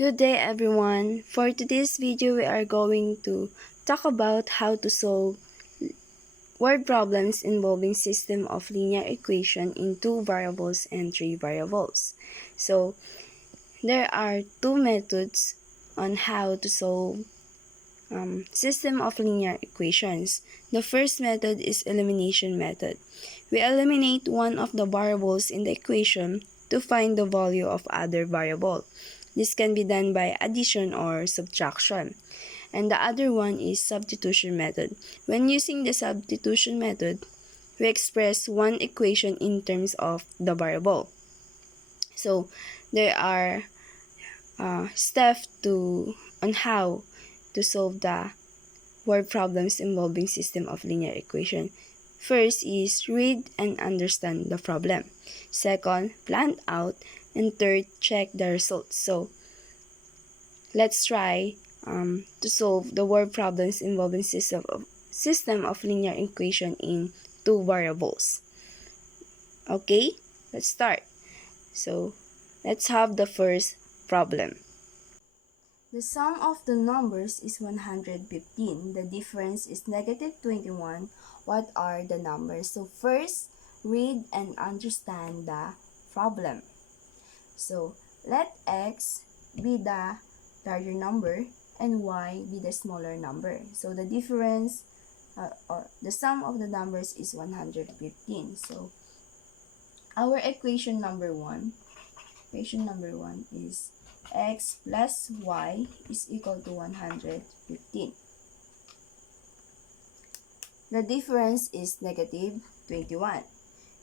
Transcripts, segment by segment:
Good day everyone. For today's video, we are going to talk about how to solve word problems involving system of linear equation in 2 variables and 3 variables. So, there are two methods on how to solve system of linear equations. The first method is elimination method. We eliminate one of the variables in the equation to find the value of other variable. This can be done by addition or subtraction. And the other one is substitution method. When using the substitution method, we express one equation in terms of the variable. So, there are steps on how to solve the word problems involving system of linear equation. First is read and understand the problem. Second, plan out. And third, check the results. So, let's try to solve the word problems involving system of linear equation in 2 variables. Okay, let's start. So, let's have the first problem. The sum of the numbers is 115. The difference is negative 21. What are the numbers? So first, read and understand the problem. So let x be the larger number and y be the smaller number. So the difference or the sum of the numbers is 115. So our equation number 1 is x plus y is equal to 115. The difference is negative 21.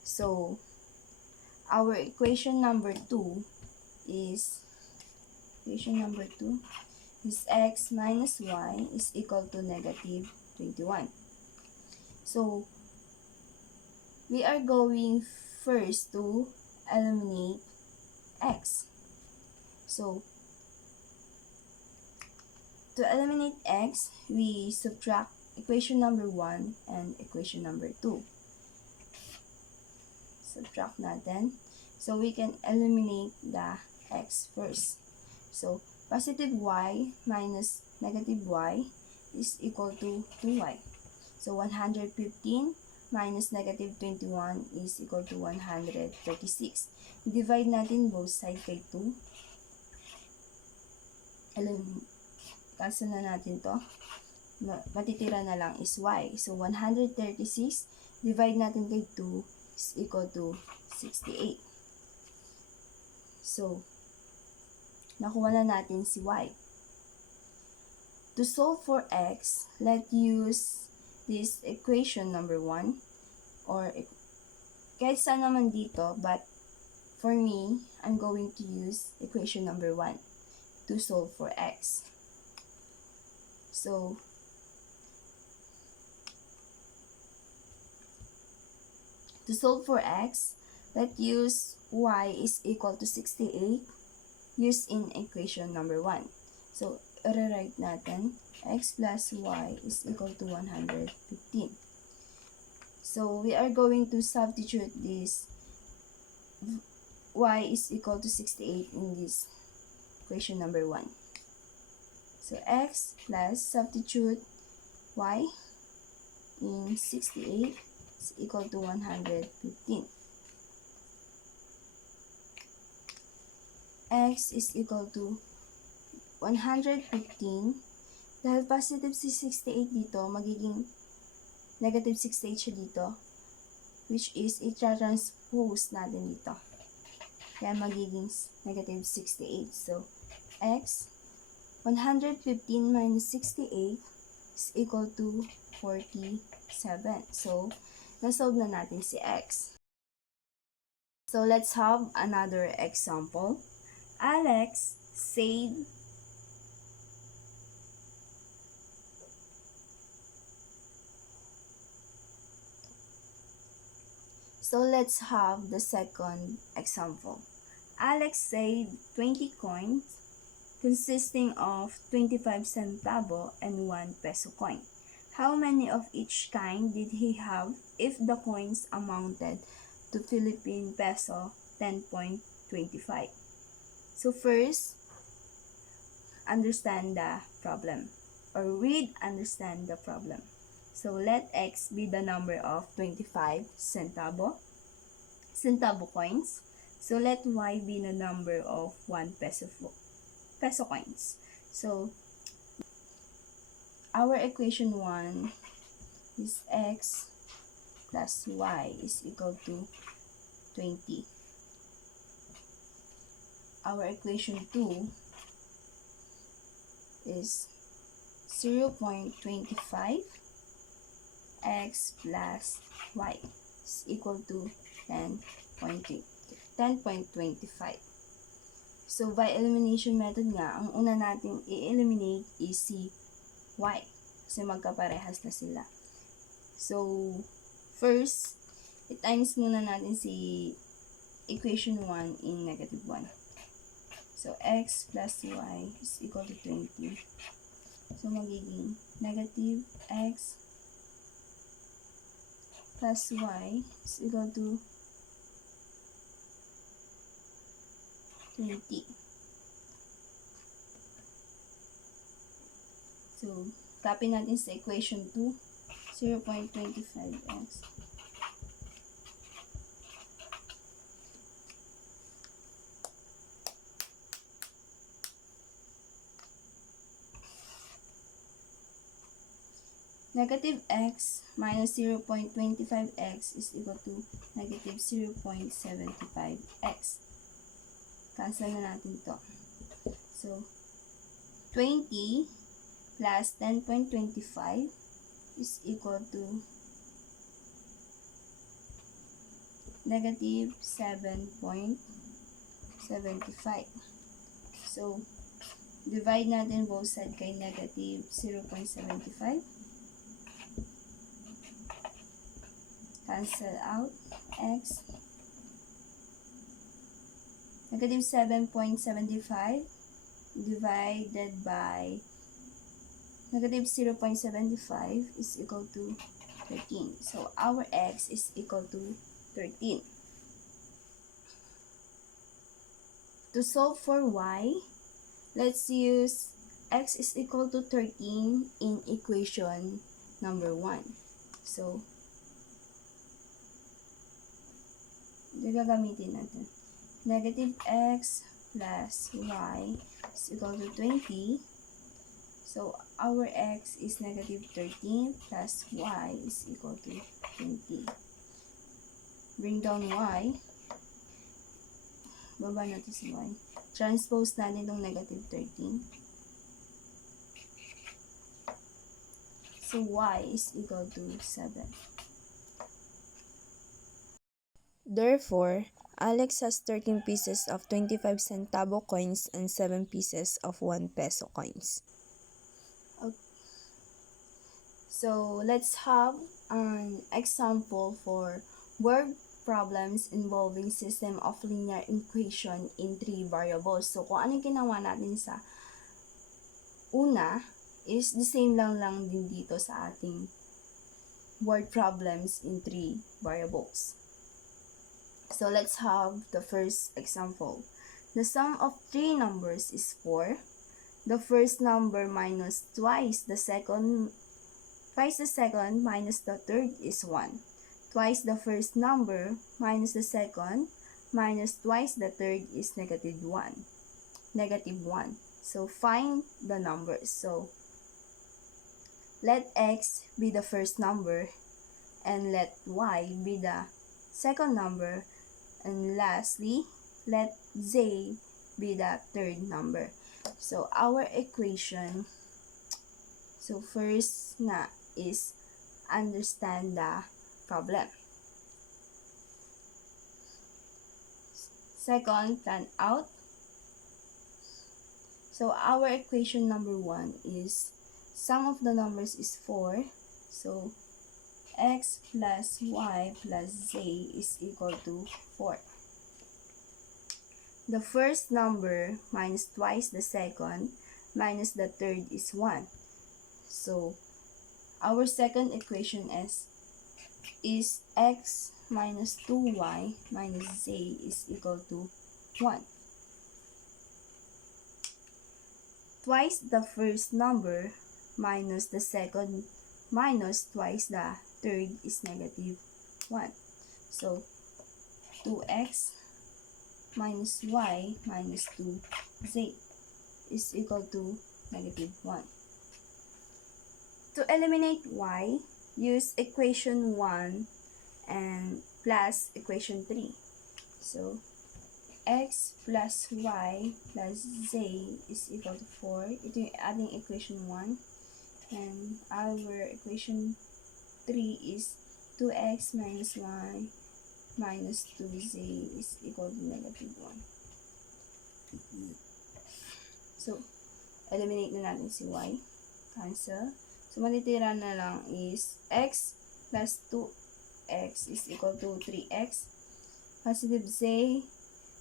So, our equation number 2 is x minus y is equal to negative 21. So, we are going first to eliminate x. So, to eliminate x, we subtract equation number 1 and equation number 2. Subtract natin. So, we can eliminate the x first. So, positive y minus negative y is equal to 2y. So, 115 minus negative 21 is equal to 136. Divide natin both sides by 2. Cancel na natin to. Matitira na lang is y. So, 136 divide natin kay 2 is equal to 68. So, nakuha na natin si y. To solve for x, let's use this equation number 1 or kahit saan naman dito, but for me, I'm going to use equation number 1 to solve for x. So, to solve for x, let's use y is equal to 68 used in equation number 1. So, i-rewrite natin x plus y is equal to 115. So, we are going to substitute this y is equal to 68 in this equation number 1. So, x plus substitute y in 68 is equal to 115. X is equal to 115. Dahil positive si 68 dito, magiging negative 68 siya dito, which is i-transpose natin dito. Kaya magiging negative 68. So, x 115 minus 68 is equal to 47. So, nasolve na natin si x. So, let's have another example. Alex said So, let's have the second example. Alex said 20 coins consisting of 25 centavo and 1 peso coin. How many of each kind did he have if the coins amounted to Philippine peso 10.25? So first, understand the problem, or read, understand the problem. So let x be the number of 25 centavo coins. So let y be the number of 1 peso coins. So our equation 1 is x plus y is equal to 20. Our equation 2 is 0.25 x plus y is equal to 10.25. So, by elimination method nga, ang una natin i-eliminate is si y. Kasi magkaparehas na sila. So, first, i-times muna natin si equation 1 in negative 1. So, x plus y is equal to 20. So, magiging negative x plus y is equal to 20. So, copy natin sa equation 2, 0.25x negative x minus 0.25x is equal to negative 0.75x. Cancel na natin to. So, 20 plus 10.25 is equal to negative 7.75. So, divide natin both sides kay negative 0.75. Cancel out x. Negative 7.75 divided by negative 0.75 is equal to 13. So, our x is equal to 13. To solve for y, let's use x is equal to 13 in equation number 1. So, ito gagamitin natin. Negative x plus y is equal to 20. So, our x is negative 13 plus y is equal to 20. Bring down y. Baba natin si y. Transpose natin itong negative 13. So, y is equal to 7. Therefore, Alex has 13 pieces of 25 centavo coins and 7 pieces of 1 peso coins. Okay. So, let's have an example for word problems involving system of linear equation in 3 variables. So, kung ano yung ginawa natin sa una is the same lang din dito sa ating word problems in 3 variables. So, let's have the first example. The sum of 3 numbers is 4. The first number minus twice the second minus the third is 1. Twice the first number minus the second minus twice the third is negative 1. Negative 1. So, find the numbers. So, let x be the first number and let y be the second number. And lastly, let z be the third number. So, our equation, so first na is understand the problem. Second, plan out. So, our equation number 1 is sum of the numbers is 4. So, x plus y plus z is equal to 4. The first number minus twice the second minus the third is 1. So, our second equation is x minus 2y minus z is equal to 1. twice the first number minus the second minus twice the third is negative 1. So, 2x minus y minus 2z is equal to negative 1. To eliminate y, use equation 1 and plus equation 3. So, x plus y plus z is equal to 4. Ito yung ating equation 1. And our equation 3 is 2x minus y minus 2z is equal to negative 1. So, eliminate na natin si y. Cancel. So, matitira na lang is x plus 2x is equal to 3x. Positive z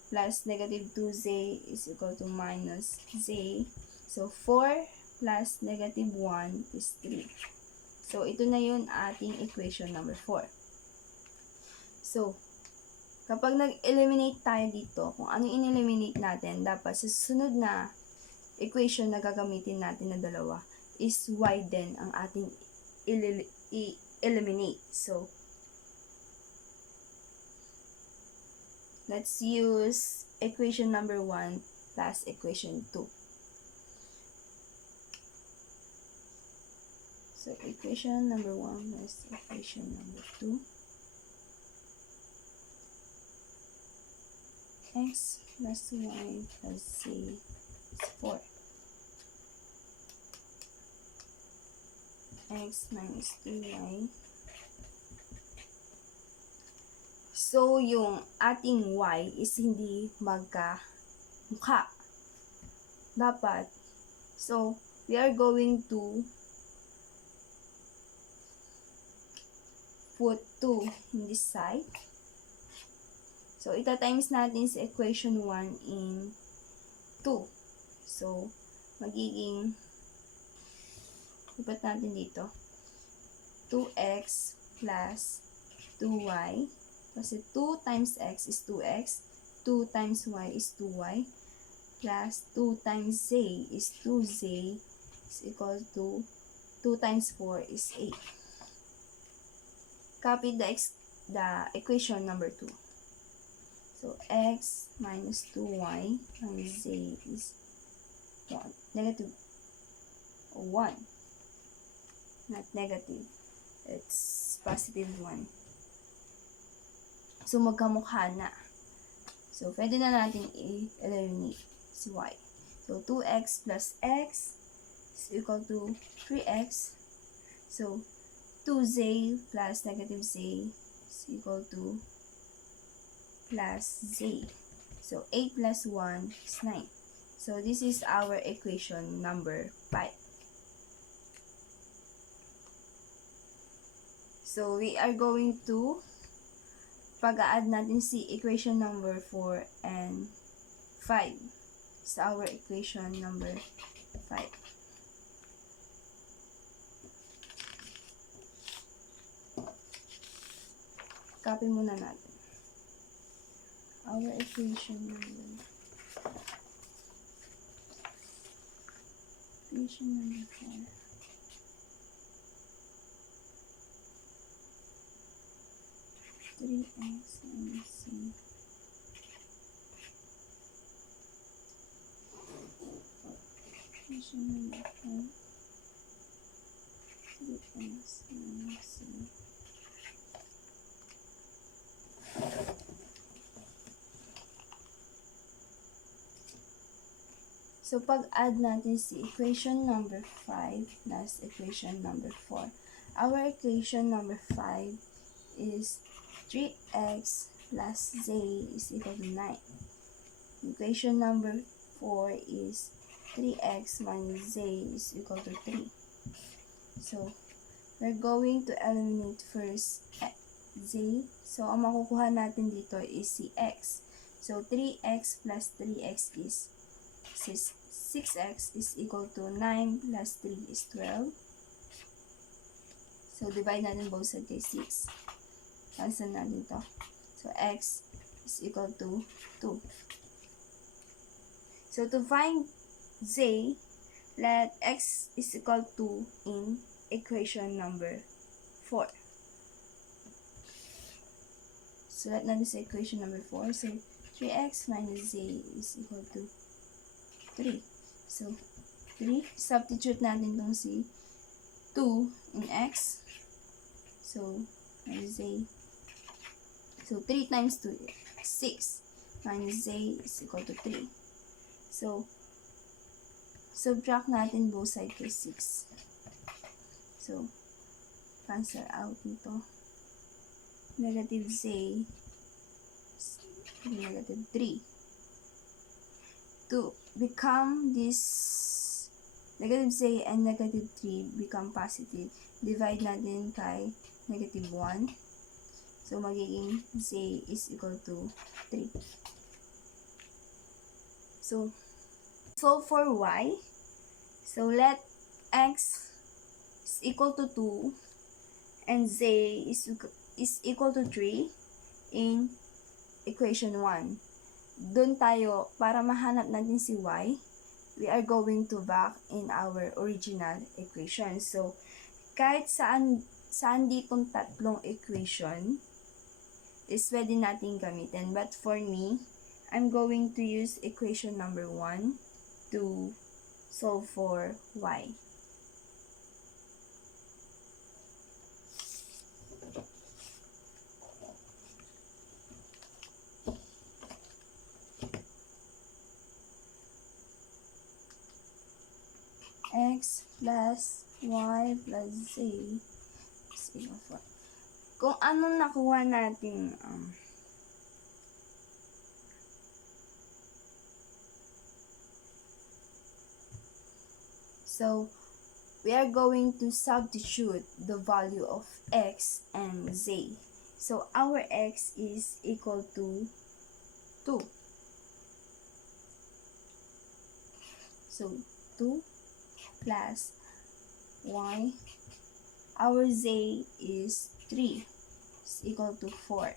plus negative 2z is equal to minus z. So, 4 plus negative 1 is 3. So, ito na yun ating equation number 4. So, kapag nag-eliminate tayo dito, kung ano in-eliminate natin, dapat sa susunod na equation na gagamitin natin na dalawa is y din ang ating i-eliminate. So, let's use equation number 1 plus equation 2. So, equation number 1 plus equation number 2. X plus y plus z is 4. X minus 2y. So, yung ating y is hindi magkamukha. Dapat. So, we are going to put 2 in this side. So, ita-times natin sa equation 1 in 2. So, magiging, ipat natin dito, 2x plus 2y. Kasi 2 times x is 2x, 2 times y is 2y, plus 2 times z is 2z is equal to 2 times 4 is 8. Copy the equation number 2. So, x minus 2y minus z is 1. Negative 1. Not negative. It's positive 1. So, magkamukha na. So, pwede na natin i-eliminate si y. So, 2x plus x is equal to 3x. So, 2z plus negative z is equal to plus z. So, 8 plus 1 is 9. So, this is our equation number 5. So, we are going to pag-a-add natin si equation number 4 and 5 sa our equation number 5. Copy muna natin. Our equation number 4. 3x minus c. Equation number 4. 3x minus c. So, pag-add natin si equation number 5 plus equation number 4. Our equation number 5 is 3x plus z is equal to 9. Equation number 4 is 3x minus z is equal to 3. So, we're going to eliminate first z. So, ang makukuha natin dito is si x. So, 3x plus 3x is 6x is equal to 9 plus 3 is 12. So, divide natin both sides kay 6. Cancel natin to. So, x is equal to 2. So, to find z, let x is equal to in equation number 4. So, let natin sa equation number 4. So, 3x minus z is equal to 3. So, 3. Substitute natin itong si 2 in x. So, minus z. So, 3 times 2 is 6. Minus z is equal to 3. So, subtract natin both sides to 6. So, cancel out nito. Negative z is negative 3. To become this negative z and negative 3 become positive, divide natin kay negative 1. So, magiging z is equal to 3. So for y, so let x is equal to 2 and z is equal to 3 in equation 1. Doon tayo, para mahanap natin si y, we are going to back in our original equation. So, kahit saan ditong tatlong equation is pwede natin gamitin. But for me, I'm going to use equation number 1 to solve for y. X plus y plus z is equal to 4. Kung anong nakuha natin so we are going to substitute the value of x and z. So our x is equal to 2. So 2 plus y, our z is 3, is equal to 4.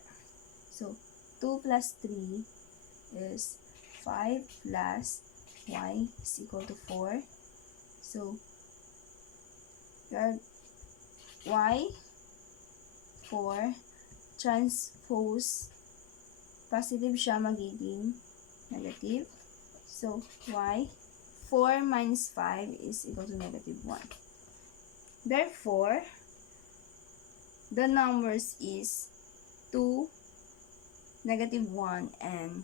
So 2 plus 3 is 5 plus y is equal to 4. So y 4 transpose positive siya, magiging negative. So y 4 minus 5 is equal to negative 1. Therefore, the numbers is 2, negative 1, and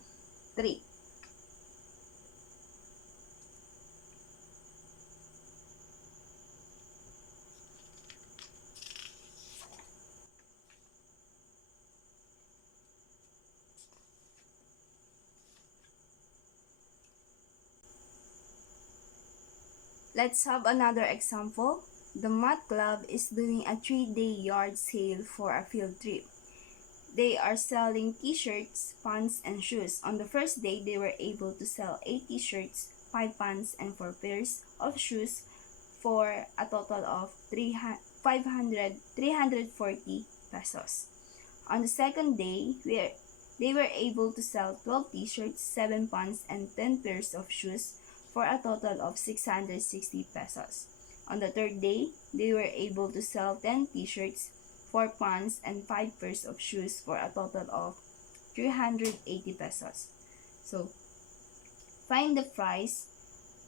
3. Let's have another example. The math club is doing a 3-day yard sale for a field trip. They are selling t-shirts, pants, and shoes. On the first day, they were able to sell 8 t-shirts, 5 pants, and 4 pairs of shoes for a total of 340 pesos. On the second day, they were able to sell 12 t-shirts, 7 pants, and 10 pairs of shoes for a total of 660 pesos. On the third day, they were able to sell 10 t-shirts, 4 pants, and 5 pairs of shoes for a total of 380 pesos. So, find the price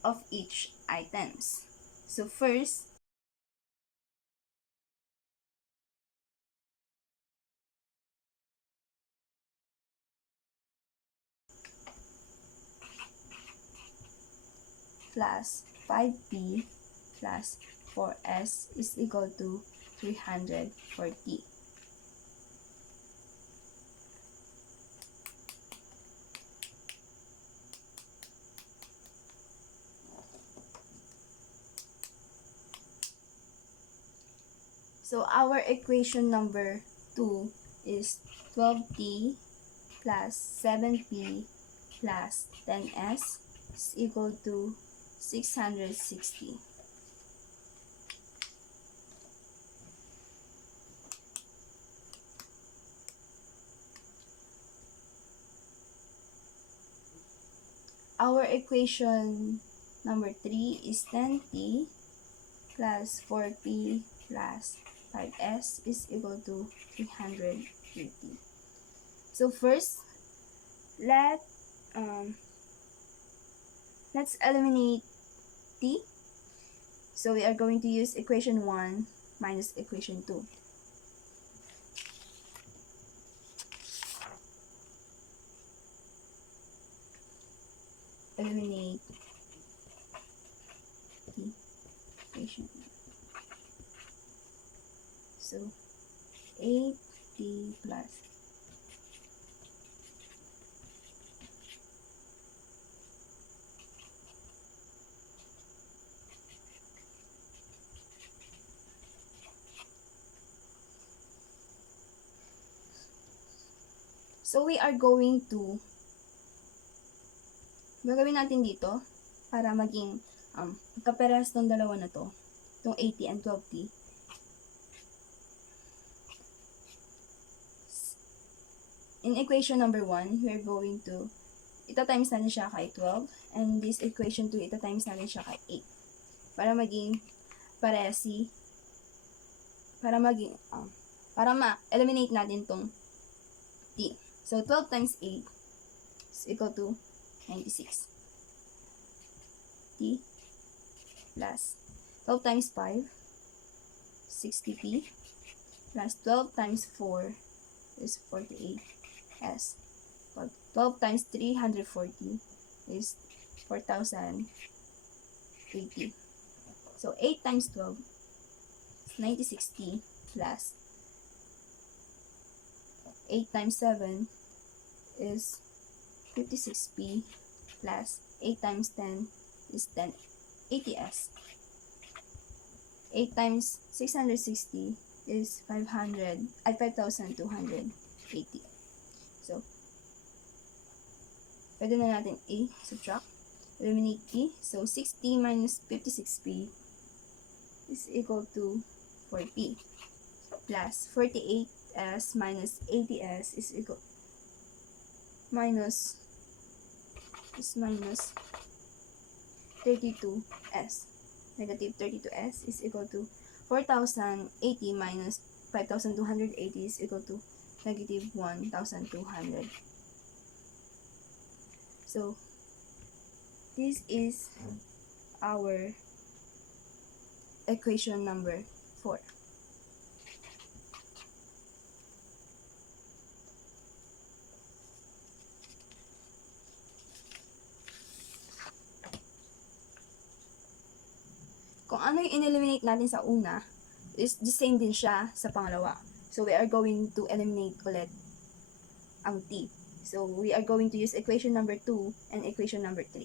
of each items. So first, plus 5p plus 4s is equal to 340. So our equation number 2 is 12t plus 7p plus 10s is equal to 660. Our equation number 3 is 10t plus 4p plus 5s is equal to 380. So first, let's eliminate t. So we are going to use equation 1 minus equation 2. Eliminate t equation. So 8t plus so we are going to gagawin natin dito para maging magkaparehas tong dalawa na to, itong 80 and 12t. In equation number 1, we're going to ita-times natin siya kay 12, and this equation 2, ita-times natin siya kay 8. Para maging parehasi, para ma-eliminate natin tong t. So, 12 times 8 is equal to 96. T plus 12 times 5, 60p, plus 12 times 4 is 48s. 12 times 340 is 4,080. So, 8 times 12 is 96t plus 8 times 7 is 56p plus 8 times 10 is 1080s. 8 times 660 is 5,280. So, pwede na natin subtract, eliminate t. So, 6t minus 56p is equal to 4p plus 48s minus 80s is equal minus 32s. Negative 32s is equal to 4,080 minus 5,280 is equal to negative 1,200. So, this is our equation number 4. Kung ano yung in-eliminate natin sa una, is the same din siya sa pangalawa. So, we are going to eliminate ulit ang t. So, we are going to use equation number 2 and equation number 3.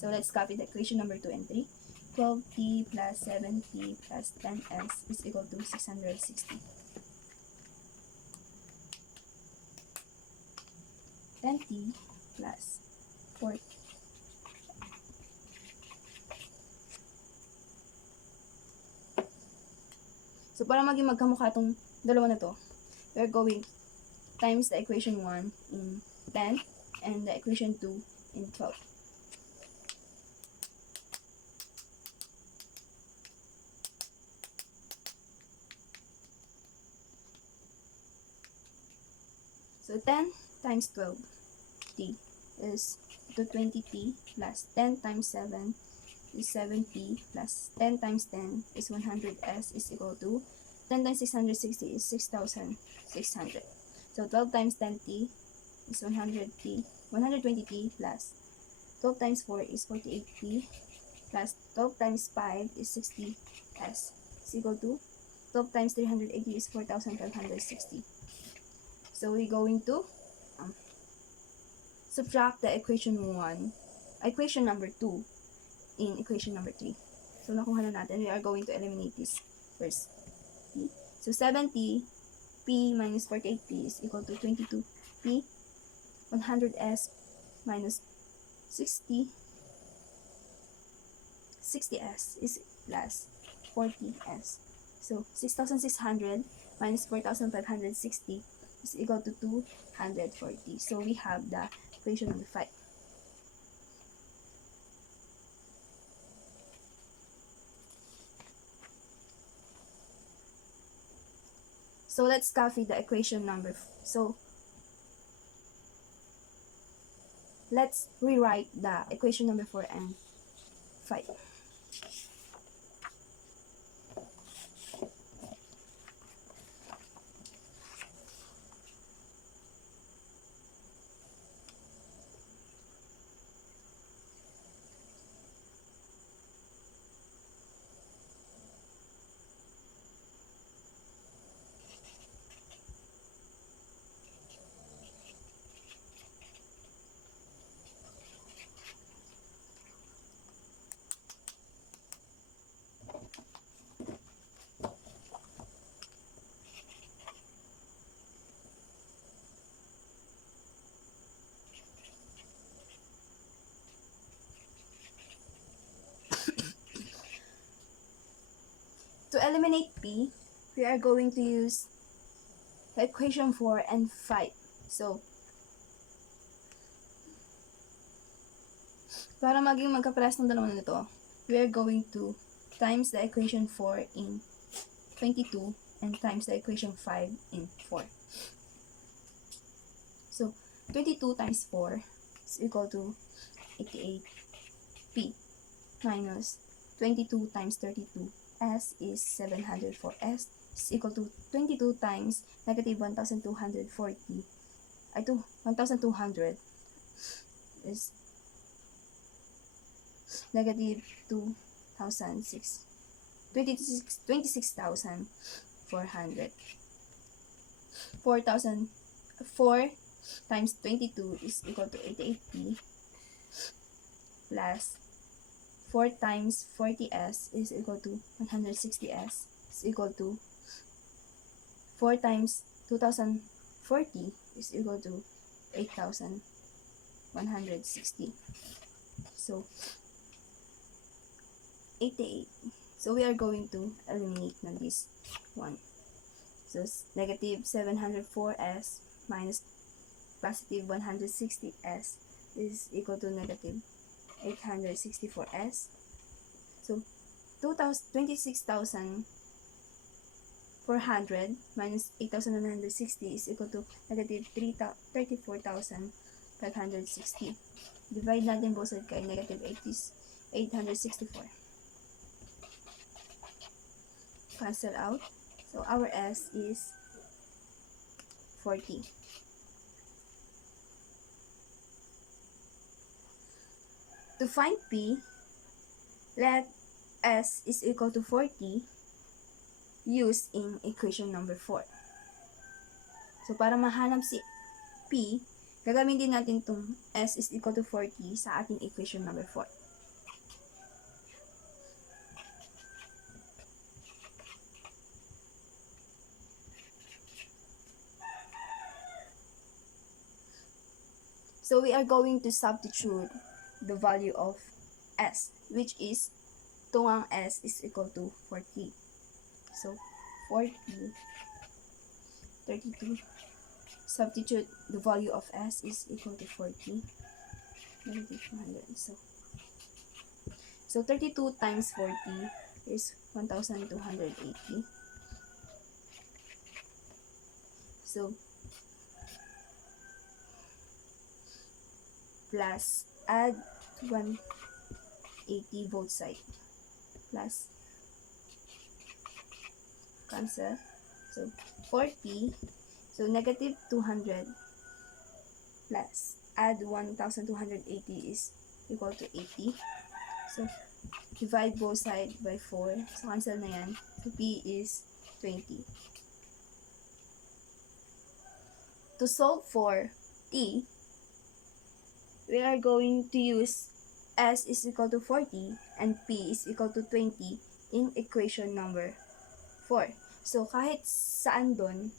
So, let's copy the equation number 2 and 3. 12t plus 7t plus 10s is equal to 660. 10t plus 4t. So, para maging magkamukha itong dalawa na to, we're going times the equation 1 in 10 and the equation 2 in 12. So, 10 times 12t is to 20t plus 10 times 7 is 7p plus 10 times 10 is 100s is equal to 10 times 660 is 6,600. So 12 times 10t is 120t plus 12 times 4 is 48t plus 12 times 5 is 60s is equal to 12 times 380 is 4,560. So we're going to subtract the equation number 2 in equation number 3. So, nakuha na natin. We are going to eliminate this first. T. So, 70 p minus 48p is equal to 22p. 100s minus 60s is plus 40s. So, 6,600 minus 4,560 is equal to 240. So, we have the equation number 5. So let's copy the equation number. So let's rewrite the equation number 4 and 5. To eliminate p, we are going to use the equation 4 and 5. So, para maging magkapares ng dalawa na nito, we are going to times the equation 4 in 22 and times the equation 5 in 4. So, 22 times 4 is equal to 88p minus 22 times 32 s is 704s is equal to 22 times negative 1240 1200 is negative 26,400. 4 times 22 is equal to 88p plus 4 times 40s is equal to 160s is equal to 4 times 2040 is equal to 8,160. So 88. So we are going to eliminate na this one. So negative 704s minus positive 160s is equal to negative 864s. So 26,400 minus 8,160 is equal to negative 34,560. Divide natin both sides kay negative 864. Cancel out. So our S is 40. To find P, let S is equal to 40 used in equation number 4. So para mahanap si P, gagamitin natin itong S is equal to 40 sa ating equation number 4. So we are going to substitute the value of S, which is tungang S is equal to 40. So 40, 32. Substitute the value of S is equal to 40. Negative 200. So 32 times 40 is 1,280. So plus add 180 both sides plus cancel. So 40. So negative 200 plus add 1,280 is equal to 80. So divide both sides by 4. So cancel na yan. So P is 20. To solve for T, we are going to use S is equal to 40 and P is equal to 20 in equation number 4. So kahit saan doon,